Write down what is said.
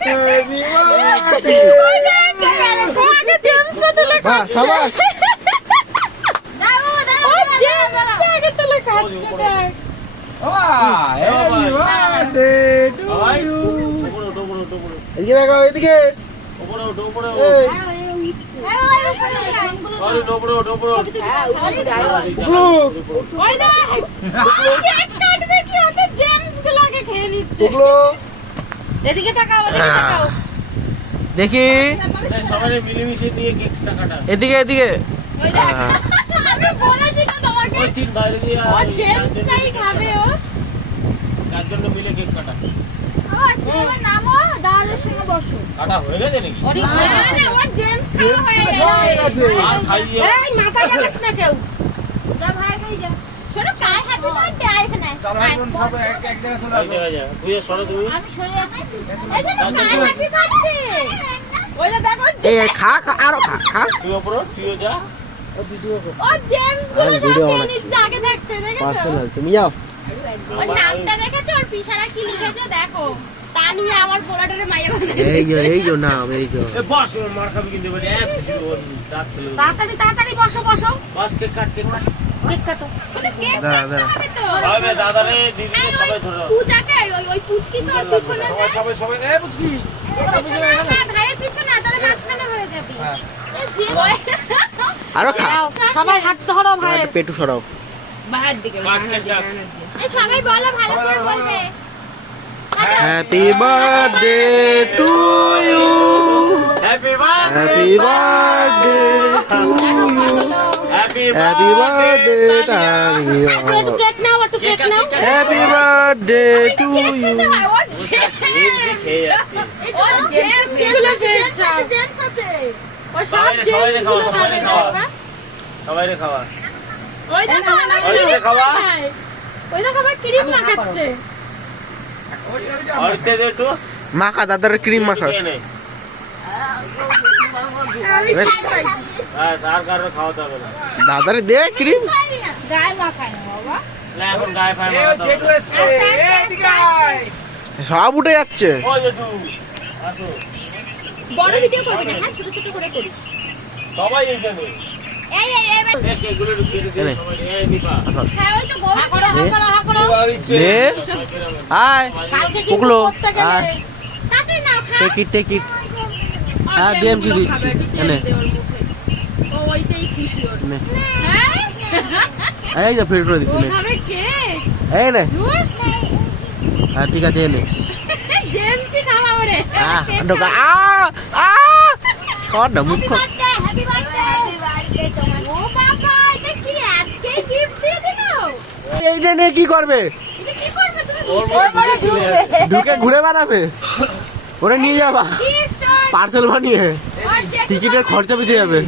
Happy birthday বাহ শাবাশ happy birthday to you এদিকে দেখাও এদিকে এদিকে তাকাও দেখি সবাই মিলেমিশে দিয়ে কেকটা কাটা এদিকে এদিকে আমি বলেছি না তোমাকে ওই তিন বাইরে দিয়ে ও জেমসটাই খাবে ও চারজন মিলে কেক কাটা তোমার নামও দাদার সঙ্গে বসো কাটা হয়ে গেছে নাকি ওর জেমস খাওয়া হয়ে গেছে আর খাইয়ে এই মাথা লাগাস না কেউ যা ভাই খাই যা ছোট কার হ্যাপি বার্থডে এখানে চার ভাই বোন সব এক এক জায়গায় চলে এক জায়গায় যা বুঝে সরো তুমি আমি সরে যাচ্ছি এই যে কার হ্যাপি বার্থডে ওইটা দেখো এই খা খা আরো খা খা তুই ওপরে তুইও যা ও জেমস গুলো আমি সব ভিডিও খেয়ে বানাচ্ছি। নিচ্ছে আগে দেখতে দেখেছো পার্সোনাল তুমি যাও ওর নামটা দেখেছো ওর পিছারা কি লিখেছে দেখো তা নিয়ে আমার পোলাটারে মাইয়া এই যে নাম এই যে এ বস ওর মার খাবি কিন্তু বলে এক খুশি ওর দাঁত ফেলে তাড়াতাড়ি বসো বস cake cut cake cut cake কাটো কোনো কেক দাঁড়া, কাটতে দাঁড়া। হবে তো সবাই দাদা রে দিদি এই সবাই ওই ধরো পূজাকে ওই পুচকি তো ওর পিছনে দে সবাই সবাই এ বুঝকি ওর পিছনে হ্যাঁ ভাইয়ের পিছনে তাহলে মাঝখানে হয়ে যাবি হ্যাঁ। এই যে আরো খা সবাই হাত ধরো ভাইয়ের পেটু সরাও বাহার দিকে কাট কেক কাট এই সবাই বলো ভালো করে বলবে happy birthday to you happy birthday happy birthday to you happy happy birthday টানিও একটু কেক নাও একটু কেক নাও হ্যাপি বার্থডে টু ইউ জেমসি খেয়ে যাচ্ছে ওর জেমস গুলো জেমস আছে ও সব সবাই রে জেমস খাওয়া গুলো সবাই রে খাওয়া সবাই রে খাওয়া ওই দেখো ওই যে খাওয়া। ওই দেখো আবার ক্রিম লাগাচ্ছে আর তে দে একটু মাখা দাদার ক্রিম মাখা খেয়ে নে হ্যাঁ আর কারো খাওয়াতে হবে না দাদারে দে ক্রিম গায়ে মাখায় না বাবা না এখন গায়ে ফায় মাখাতে হবে না। সব উঠে যাচ্ছে ও জেঠু আসো বড় ভিডিও করবি না হ্যাঁ ছোট ছোট করে করিস সবাই এইখানে এই কেকগুলো ঢুকিয়ে দিতে এনে। সবাই এই দিপা হ্যাঁ ওই তো গৌরব করো করো নে আয় কালকে কি পুকলো করতে গেলে আয় তাতে নাও খা টেক ইট হ্যাঁ, DMC দিচ্ছি। এনে। ও ওইটাই খুশি ওর নে হ্যাঁ এই যে ফিল করে দিছি নে ওখানে কেক এই নে জুস হ্যাঁ ঠিক আছে এনে জেমসি খাওয়া ওরে ঢোকা সর না মুখ খোল। হ্যাপি বার্থডে তোমার ও বাবা এটা কি আজকে গিফট দিয়ে দিলো এইটা নিয়ে কি করবে এটা কি করবে তুমি ওর মধ্যে ঢুকে চলে যাবে। ঢুকে ঘুরে বেড়াবে ওরে নিয়ে যাবা গিফট পার্সেল বানিয়ে টিকিটের খরচা বেঁচে যাবে